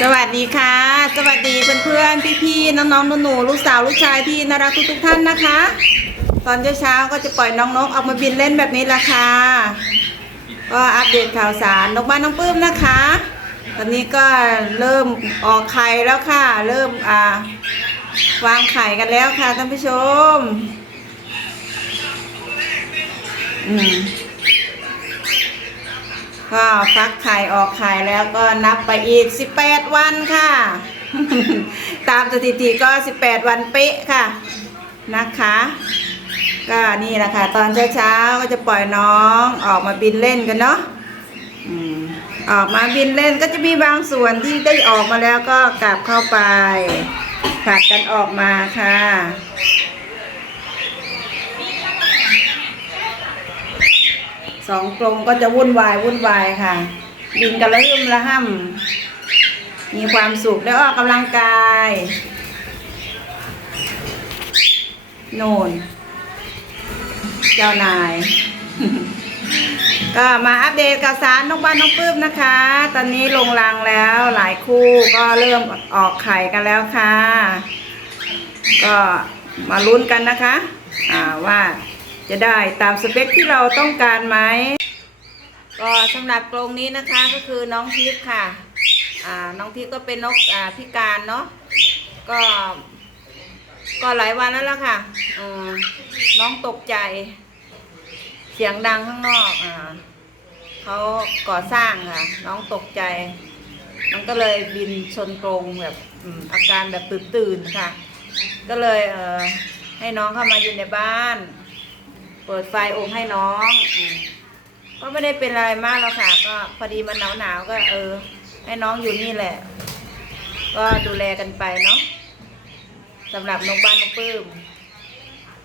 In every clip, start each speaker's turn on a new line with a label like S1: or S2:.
S1: สวัสดีค่ะ สวัสดีเพื่อนๆพี่ๆน้องๆหนูๆลูกสาวลูกชายที่น่ารักทุกๆท่านนะคะ ตอนเช้าๆก็จะปล่อยน้องนกออกมาบินเล่นแบบนี้ละค่ะก็อัปเดตข่าวสารนกบ้านน้องปื้มนะคะ ตอนนี้ก็เริ่มออกไข่แล้วค่ะ เริ่มอ่าวางไข่กันแล้วค่ะท่านผู้ชม อืม ก็ฟักไข่ออกไข่แล้วก็นับไปอีก 18 วันค่ะ ตามสถิติก็ 18 วันเป๊ะค่ะนะคะ ก็นี่แหละค่ะ ตอนเช้าๆก็จะปล่อยน้องออกมาบินเล่นกันเนาะอออกมาบินเล่นก็จะมีบางส่วนที่ได้ออกมาแล้วก็กลับเข้าไปผลัดกันออกมาค่ะ สองกรงก็จะวุ่นวายวุ่นวายค่ะบินกันละหึ่มละห่ำมีความสุขได้ออกกำลังกาย โนน เจ้านาย ก็มาอัปเดตข่าวสารนกบ้านน้องปื้มนะคะ ตอนนี้ลงรังแล้วหลายคู่ก็เริ่มออกไข่กันแล้วค่ะ ก็มาลุ้นกันนะคะ อ่าว่า จะได้ตามสเปคที่เราต้องการไหมก็สำหรับกรงนี้นะคะก็คือน้องทิพย์ค่ะอ่าน้องทิพย์ก็เป็นนกอ่าพิการเนาะก็ ก็หลายวันแล้วล่ะค่ะอืมน้องตกใจ เสียงดังข้างนอกอ่าเขาก่อสร้างค่ะ น้องตกใจ มันก็เลยบินชนกรงแบบอาการแบบตื่นตื่นๆค่ะ ก็เลยเออให้น้องเข้ามาอยู่ในบ้าน เปิดไฟองให้น้องอก็ไม่ได้เป็นอะไรมากหรอกค่ะ ก็พอดีมันหนาวหนาวๆก็เออ ให้น้องอยู่นี่แหละ ก็ดูแลกันไปเนาะสำหรับนกบ้านนกปื้ม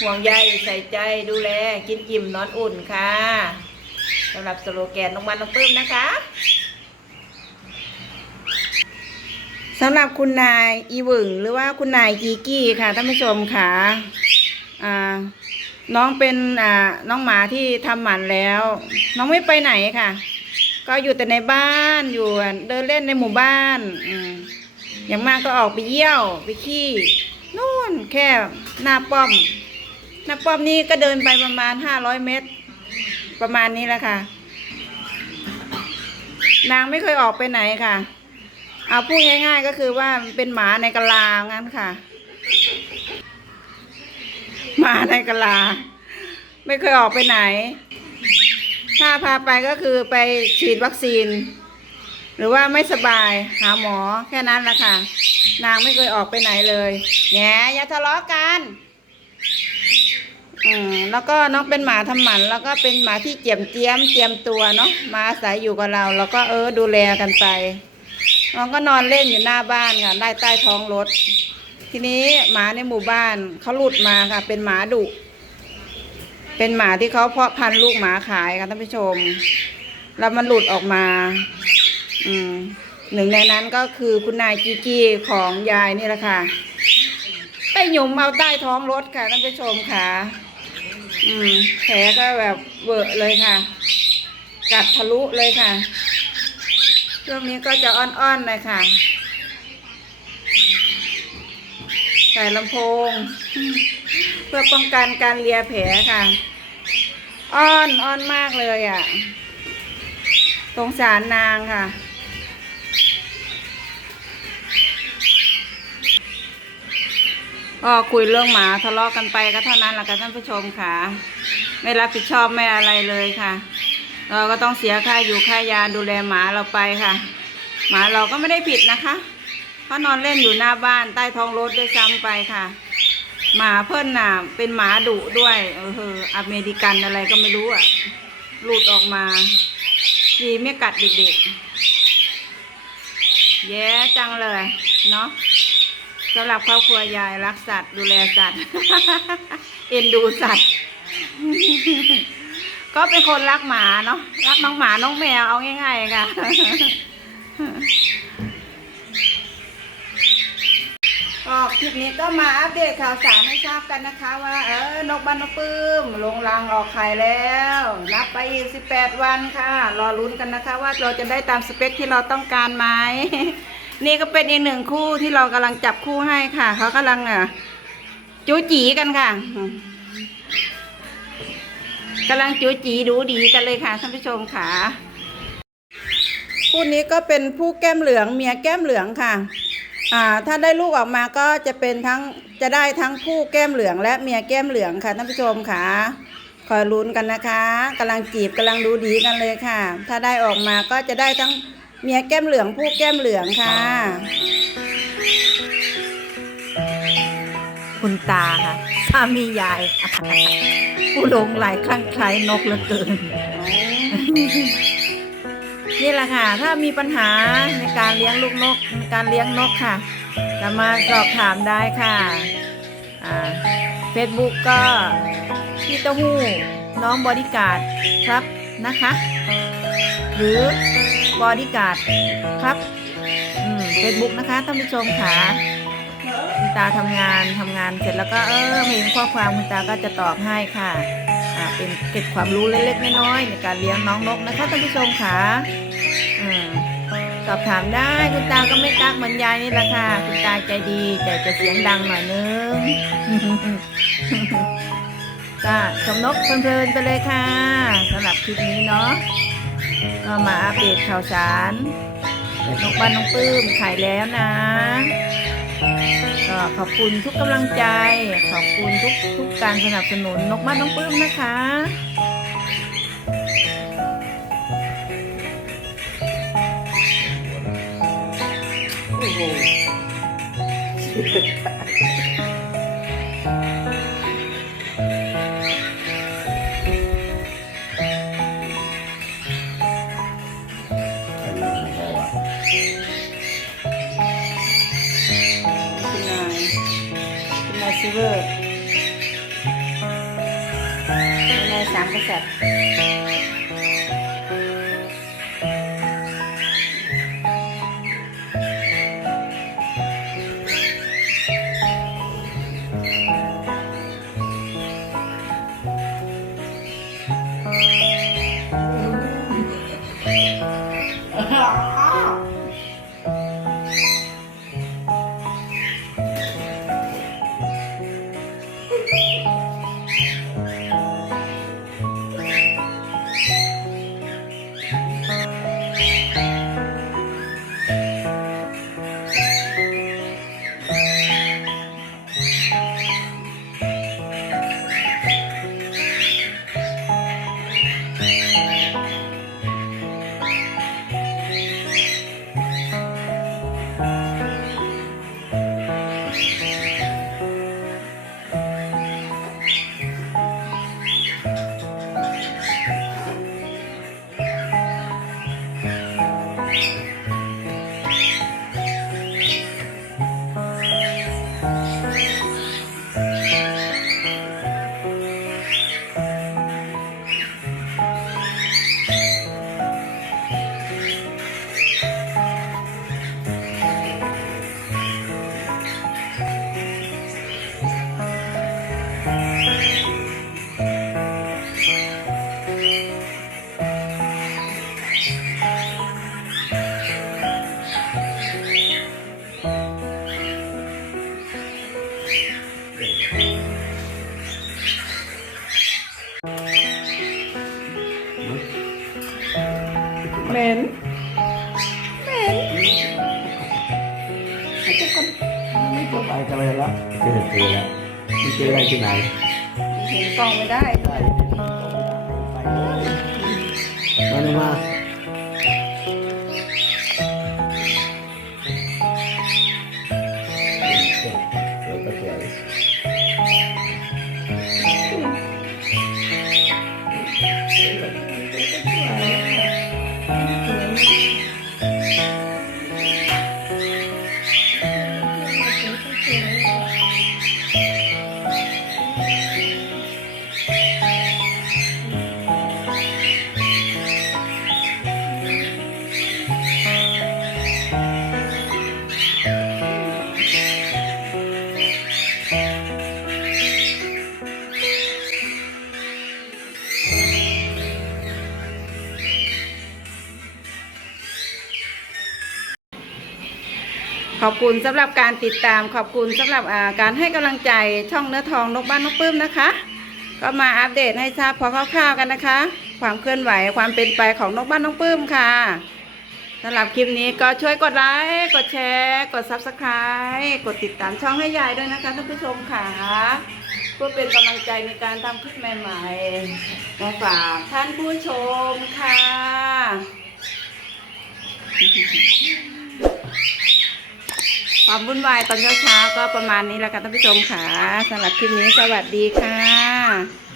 S1: ห่วงใยใส่ใจดูแลกินอิ่มนอนอุ่นค่ะสำหรับสโลแกนนกบ้านนกปื้มนะคะสำหรับคุณนายอีวึงหรือว่าคุณนายกีกี้ค่ะท่านผู้ชมค่ะอ่า น้องเป็นอ่าน้องหมาที่ทำหมันแล้ว น้องไม่ไปไหนค่ะ ก็อยู่แต่ในบ้านอยู่เดินเล่นในหมู่บ้านอืมอย่างมากก็ออกไปเยี่ยวไปขี้นู่นแค่หน้าป้อม หน้าป้อมนี้ก็เดินไปประมาณห้าร้อยเมตร ประมาณนี้แหละค่ะ นางไม่เคยออกไปไหนค่ะเอาพูดง่าย ๆ ก็คือว่าเป็นหมาในกะลางั้นค่ะ มาในกะลา ไม่เคยออกไปไหน ถ้าพาไปก็คือไปฉีดวัคซีน หรือว่าไม่สบายหาหมอแค่นั้นละค่ะ นางไม่เคยออกไปไหนเลยแหนอย่าทะเลาะกันอืมแล้วก็น้องเป็นหมาทำหมัน แล้วก็เป็นหมาที่เจียมเจียมเจียมตัวเนาะมาอาศัยอยู่กับเรา แล้วก็เออดูแลกันไปน้องก็นอนเล่นอยู่หน้าบ้านค่ะได้ใต้ท้องรถ ทีนี้หมาในหมู่บ้านเขาหลุดมาค่ะ เป็นหมาดุ เป็นหมาที่เขาเพาะพันธุ์ลูกหมาขายค่ะท่านผู้ชม แล้วมันหลุดออกมา อืมหนึ่งในนั้นก็คือคุณนายจีจีของยายนี่แหละค่ะไปหยุมเอาใต้ท้องรถค่ะท่านผู้ชมค่ะ อืมแผลก็แบบเวอะเลยค่ะ กัดทะลุเลยค่ะช่วงนี้ก็จะอ้อนๆหน่อยค่ะ ส่ลำโพง เพื่อป้องกันการเลียแผลค่ะ อ้อนอ้อนมากเลยอะสงสารนางค่ะ ก็คุยเรื่องหมาทะเลาะกันไปก็เท่านั้นแหละค่ะท่านผู้ชมค่ะ ไม่รับผิดชอบไม่อะไรเลยค่ะ เราก็ต้องเสียค่าอยู่ค่ายาดูแลหมาเราไปค่ะ หมาเราก็ไม่ได้ผิดนะคะ เขานอนเล่นอยู่หน้าบ้านใต้ท้องรถด้วยซ้ำไปค่ะ หมาเพิ่นน่ะ เป็นหมาดุด้วยเออเอออเมริกันอะไรก็ไม่รู้อะ หลุดออกมาดีไม่กัดเด็กๆ แย่จังเลย เนาะสำหรับครอบครัวยายรักสัตว์ ดูแลสัตว์ เอ็นดูสัตว์ ก็เป็นคนรักหมาเนาะรักน้องหมาน้องแมวเอาง่ายๆค่ะ คลิปนี้ก็มาอัปเดตข่าวสารให้ทราบกันนะคะว่า เออนกบ้านนกปื้มลงรังออกไข่แล้ว นับไปอีก18 วันค่ะ รอลุ้นกันนะคะ ว่าเราจะได้ตามสเปคที่เราต้องการไหม นี่ก็เป็นอีกหนึ่งคู่ที่เรากำลังจับคู่ให้ค่ะ เขากำลังอะจูจีกันค่ะกำลังจูจีดูดีกันเลยค่ะท่านผู้ชมค่ะ คู่นี้ก็เป็นผู้แก้มเหลืองเมียแก้มเหลืองค่ะ อ่าถ้าได้ลูกออกมาก็จะเป็นทั้งจะได้ทั้งผู้แก้มเหลืองและเมียแก้มเหลืองค่ะท่านผู้ชมค่ะคอยลุ้นกันนะคะกำลังจีบกำลังดูดีกันเลยค่ะ ถ้าได้ออกมาก็จะได้ทั้งเมียแก้มเหลืองผู้แก้มเหลืองค่ะ
S2: คุณตาค่ะสามียายผู้หลงไหลคลั่งไคล้นกเหลือเกิน
S1: นี่แหละค่ะ ถ้ามีปัญหาในการเลี้ยงลูกนกในการเลี้ยงนกค่ะจะมาสอบถามได้ค่ะอ่าเฟซบุ๊กก็พี่เต้าหู้น้องบอดี้การ์ดครับนะคะ หรือบอดี้การ์ดครับเฟซบุ๊กนะคะท่านผู้ชมค่ะคุณตาทำงานทำงานเสร็จแล้วก็เออม่เห็นข้อความคุณตาก็จะตอบให้ค่ะเป็นเก็บความรู้เล็กๆน้อยๆในการเลี้ยงน้องนกนะคะท่านผู้ชมค่ะ สอบถามได้คุณตาก็ไม่กักเหมือนยายนี่แหละค่ะ คุณตาใจดี แต่จะเสียงดังหน่อยนึงก็ชมนกเพลินๆไปเลยค่ะสำหรับคลิปนี้เนาะก็มาอัปเดตข่าวสารนกบ้านน้องปื้มขายแล้วนะก็ขอบคุณทุกกำลังใจ ขอบคุณทุกทุกการสนับสนุนนกบ้านน้องปื้มนะคะ ซิเวอร์คุณนสามกษัตริย์
S3: ไม่ต้องไปกันเลยละเจอเจอแล้วไม่เจออะไรที่ไหน
S1: เห็นกล้องไม่ได้
S3: ได้มาเลยมา
S1: ขอบคุณสำหรับการติดตามขอบคุณสำหรับการให้กำลังใจช่องเนื้อทองนกบ้านนกปลื้มนะคะ ก็มาอัปเดตให้ทราบพอคร่าวๆกันนะคะ ความเคลื่อนไหวความเป็นไปของนกบ้านนกปลื้มค่ะสำหรับคลิปนี้ก็ช่วยกดไลค์กดแชร์ กด Subscribe กดติดตามช่องให้ยายด้วยนะคะท่านผู้ชมค่ะเพื่อเป็นกำลังใจในการทำคลิปใหม่ๆมาฝากท่านผู้ชมค่ะ ความวุ่นวายตอนเช้าๆก็ประมาณนี้แล้วค่ะท่านผู้ชมค่ะสำหรับคลิปนี้สวัสดีค่ะ